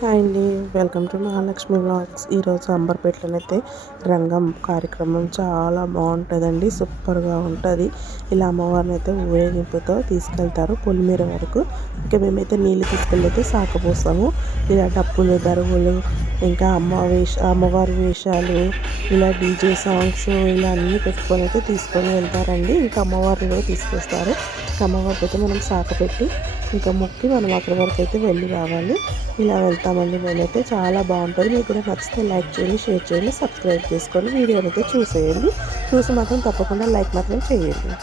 Hi అండి. Welcome to Mahalakshmi vlogs. ఈరోజు అంబర్పేటలోనైతే రంగం కార్యక్రమం చాలా బాగుంటుందండి. సూపర్గా ఉంటుంది. ఇలా అమ్మవారిని అయితే ఊరేగింపుతో తీసుకెళ్తారు పొలిమేర వరకు. ఇంకా మేమైతే నీళ్ళు తీసుకెళ్ళైతే సాకపోసాము. ఇలా డప్పులు దరువులు ఇంకా అమ్మవారి వేషాలు ఇలా డీజే సాంగ్స్ ఇలా అన్నీ పెట్టుకొని అయితే తీసుకొని వెళ్తారండి. ఇంకా అమ్మవారిని కూడా తీసుకొస్తారు. ఇంకా అమ్మవారికి అయితే మనం సాకపెట్టి ఇంకా మొక్కి మనం అక్కడి వరకు అయితే వెళ్ళి రావాలి. ఇలా వెళ్తామండి మేమైతే. చాలా బాగుంటుంది. మీకు కూడా నచ్చితే లైక్ చేయండి, షేర్ చేయండి, సబ్స్క్రైబ్ చేసుకొని వీడియోని అయితే చూసేయండి. చూసి మాత్రం తప్పకుండా లైక్ మాత్రం చేయండి.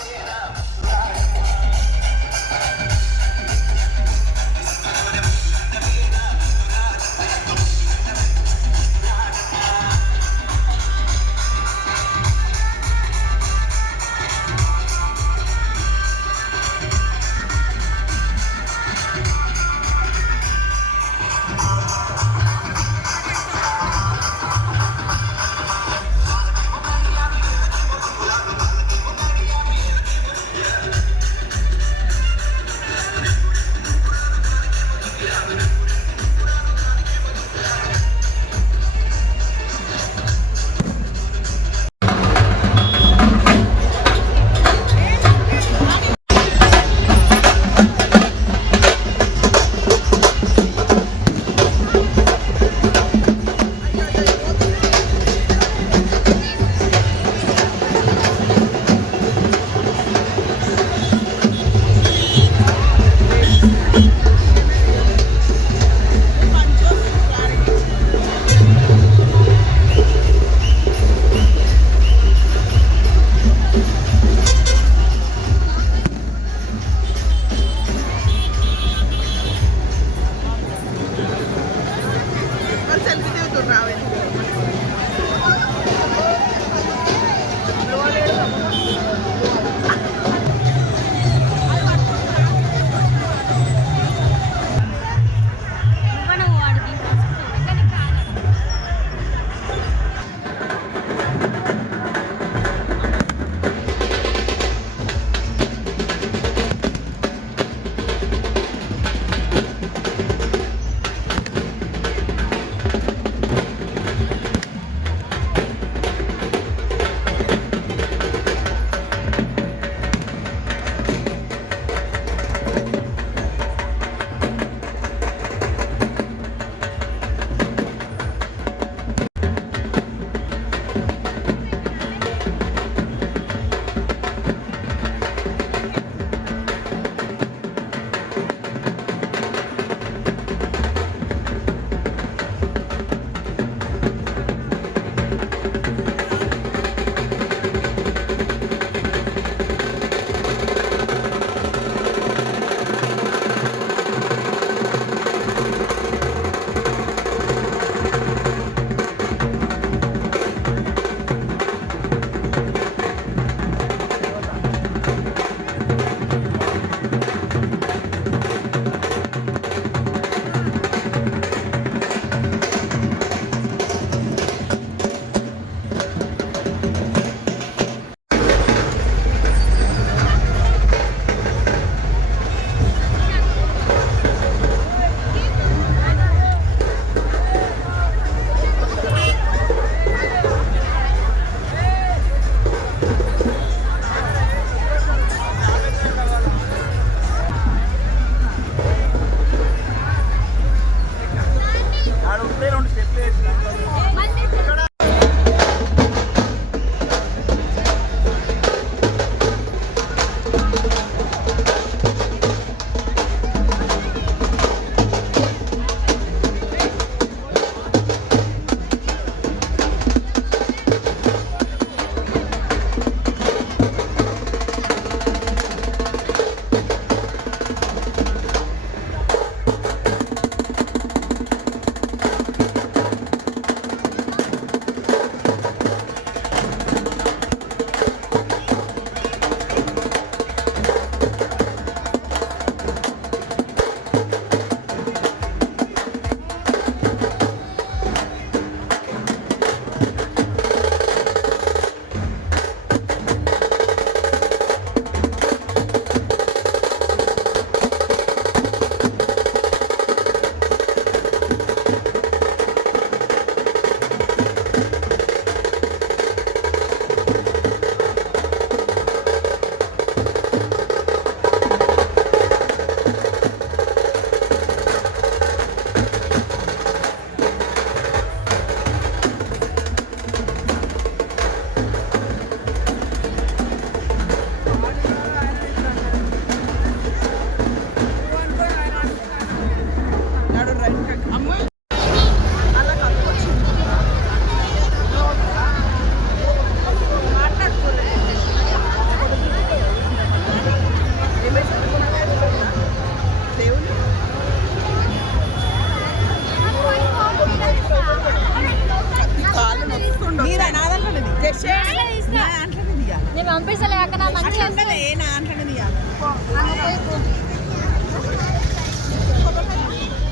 పంపిస్తలే అక్కడ మంచిగా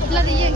ఇట్లా తీయ